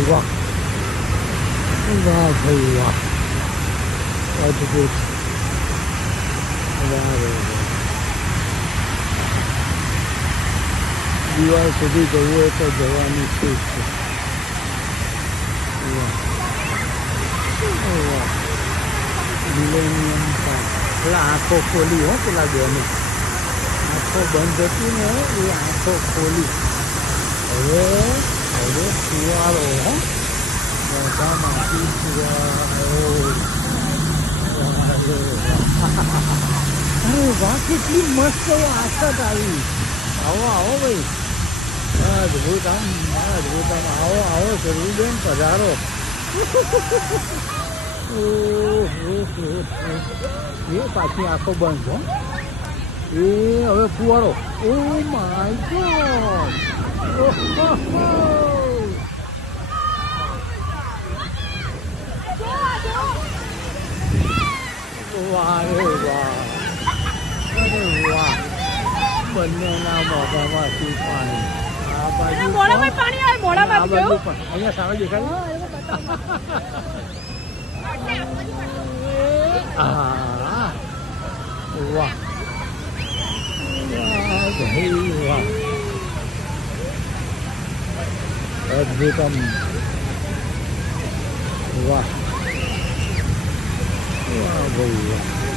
वाह वाह भाई वाह अद्भुत वाह रे वाह દિવાલ સુધી જવું હોય તો જવાની છૂટ છે વાહ વાહ મિલેનિયમ પાર્ક પેલા આંખો ખોલી હો પેલા બેને આંખો બંધ હતી ને એ આંખો ખોલી હવે હવે ફુવારો હો મોઢામાંથી ફુવારો અરે વાહ કેટલી મસ્ત આસત આવી આવો આવો ભાઈ અદ્ભુત આમ આવો આવો જરૂર બેન પધારો એ પાછી આંખો બંધ હો એ હવે ફુવારો ઓ માય ગોડ વાહ રે વાહ અરે વાહ બંનેના મોઢામાંથી પાણી આ બાજુ મોઢામાં પાણી આવે મોઢામાં આ બાજુ પણ અહીંયા સામે દેખાય વાહ વાહ ભાઈ વાહ અદ્ભુતમ વાહ વાહ ભાઈ વાહ